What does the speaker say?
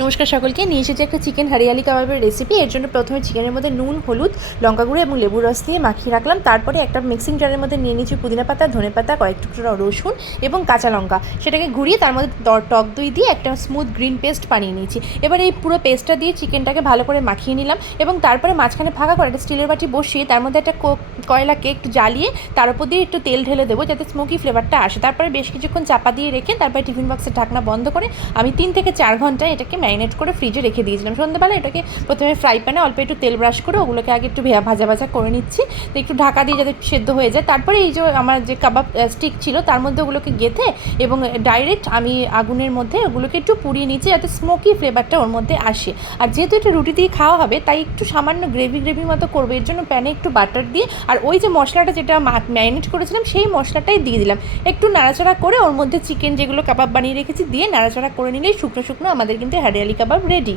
নমস্কার সকলকে, নিয়ে এসেছি একটা চিকেন হরিয়ালি কাবাবের রেসিপি। এর জন্য প্রথমে চিকেনের মধ্যে নুন, হলুদ, লঙ্কা গুঁড়ো এবং লেবুর রস দিয়ে মাখিয়ে রাখলাম। তারপরে একটা মিক্সিং জারের মধ্যে নিয়ে নিয়েছি পুদিনা পাতা, ধনে পাতা, কয়েক টুকরো রসুন এবং কাঁচা লঙ্কা। সেটাকে ঘুরিয়ে তার মধ্যে টক দই দিয়ে একটা স্মুথ গ্রিন পেস্ট বানিয়ে নিয়েছি। এবার এই পুরো পেস্টটা দিয়ে চিকেনটাকে ভালো করে মাখিয়ে নিলাম এবং তারপরে মাঝখানে ফাঁকা করে একটা স্টিলের বাটি বসিয়ে তার মধ্যে একটা কয়লাকে একটু জ্বালিয়ে তার উপর দিয়ে একটু তেল ঢেলে দেবো যাতে স্মোকি ফ্লেভারটা আসে। তারপরে বেশ কিছুক্ষণ চাপা দিয়ে রেখে তারপরে টিফিন বক্সের ঢাকনা বন্ধ করে আমি 3 থেকে 4 ঘন্টা এটাকে ম্যারিনেট করে ফ্রিজে রেখে দিয়েছিলাম। সন্ধ্যাবেলা এটাকে প্রথমে ফ্রাই প্যানে অল্প একটু তেল ব্রাশ করে ওগুলোকে আগে একটু ভাজা ভাজা করে নিচ্ছি, তো একটু ঢাকা দিয়ে যাতে সেদ্ধ হয়ে যায়। তারপরে এই যে আমার যে কাবাব স্টিক ছিল তার মধ্যে ওগুলোকে গেঁথে এবং ডাইরেক্ট আমি আগুনের মধ্যে ওগুলোকে একটু পুড়িয়ে নিচ্ছি যাতে স্মোকি ফ্লেভারটা ওর মধ্যে আসে। আর যেহেতু এটা রুটি দিয়ে খাওয়া হবে তাই একটু সামান্য গ্রেভি মতো করবো। এর জন্য প্যানে একটু বাটার দিয়ে আর ওই যে মশলাটা যেটা ম্যারিনেট করেছিলাম সেই মশলাটাই দিয়ে দিলাম। একটু নাড়াচাড়া করে ওর মধ্যে চিকেন যেগুলো কাবাব বানিয়ে রেখেছি দিয়ে নাড়াচাড়া করে নিলেই শুকনো শুকনো আমাদের কিন্তু হরিয়ালি কাবাব রেডি।